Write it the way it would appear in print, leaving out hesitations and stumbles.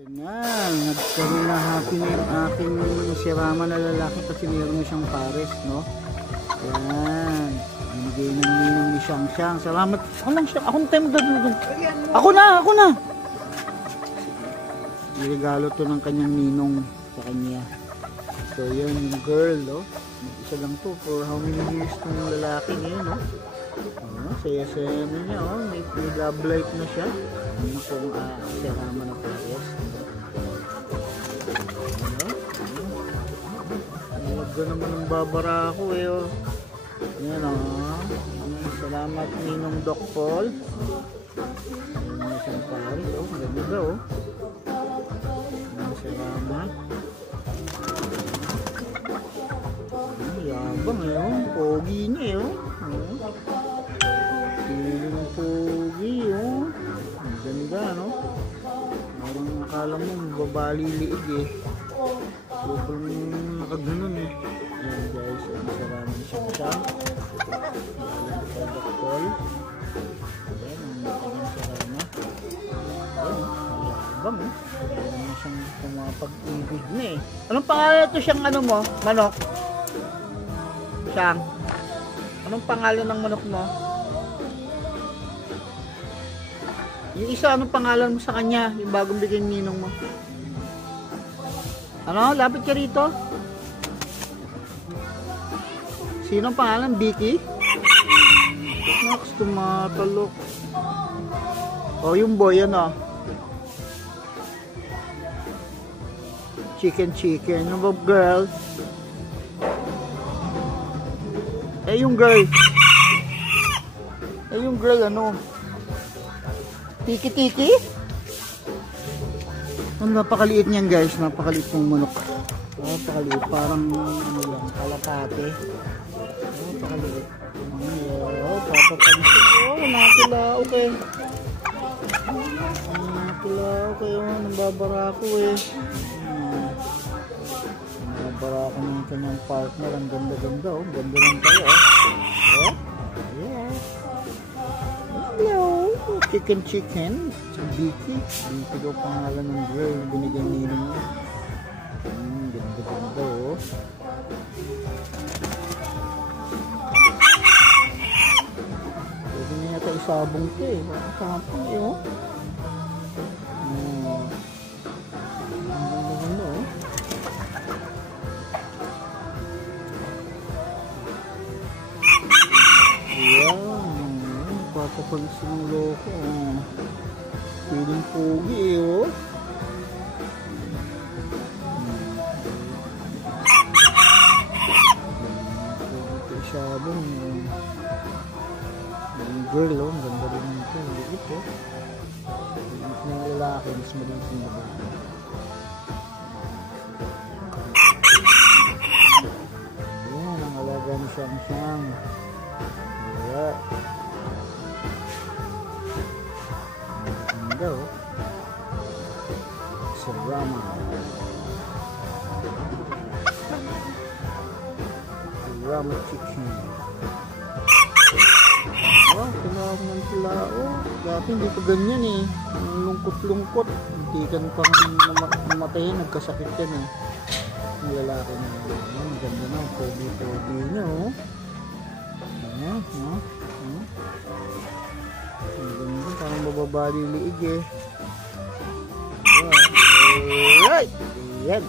Ito na, nagkaroon na happy na yung aking sirama na lalaki kasi meron na siyang pares, no? Yan. Binigay ng ninong ni Shang Shang. Salamat. Ako lang siya. Ako na tayo magdadala. Ako na. Regalo to ng kanyang ninong sa kanya. So yan yung girl, no? Isa lang to for how many years ng lalaki ngayon, no? Saya-saya na niya, oh. May love life na siya. Ano kung sirama na pares. Huwag naman ang babara ako, eh, oh. Yan, oh. Salamat ninong Doc Paul. Ayan na siyang pares, oh. Ganda ba, oh. Salamat. Yabang, eh, oh. Pogi niya, eh, oh. Piling pogi, oh. Ang ganda, no? Parang akala mo babali liig, eh. Sobrang nakaganon, eh. Ayan, guys. Maraming siyang-siyang. Ayan, pagkakol. Ayan, ang sarama. Ayan, yabang, eh. Ayan siyang pumapag-ibig na, eh. Anong pangalan ito siyang ano mo? Manok? Siyang. Anong pangalan ng manok mo? Yung isa, anong pangalan mo sa kanya? Yung bagong bigay ninong mo. Ano? Lapit ka rito? Sinong pangalan? Vicky? Next, tumatalok. Oh, yung boy, ano? Chicken. Ano ba, girl? Yung girl, ano? Tiki. Ang napakaliit niyan, guys. Napakaliit ng manok. Napakaliit. Parang ano lang, kalapate. Napakaliit. Papapansin. Nakakilao kayo. Nakakilao kayo. Nambabara ko, eh. Nambabara ko ng kanyang partner. Ang ganda-ganda, oh. Ganda lang tayo, oh. Yeah. Hello. Chicken. Vicky daw pangalan ng girl na binigyan ninong niya. Ganda, oh. Pwede niya yata isabong ito, eh. Kapang, eh, oh. Ganda, oh. Papapansin ng loko, oh. Piling pogi, eh, oh. Sabong, yung girl, oh. Ang ganda rin nito. Liit, oh. Liit ng lalaki, mas maliit ng babae. Ayan, ang alaga ni Siyang. Ayan. Go. Sirama chicken. Oh, tinawag ng tilao. Dati hindi ko ganyan, eh. Lungkot. Hindi ka pang namatayin. Nagkasakit yan, eh. Ang lalaki na yun. Ang ganda na. Pogi niya, oh. Ang ganda. Parang bababali liig, eh. Alright. Yan.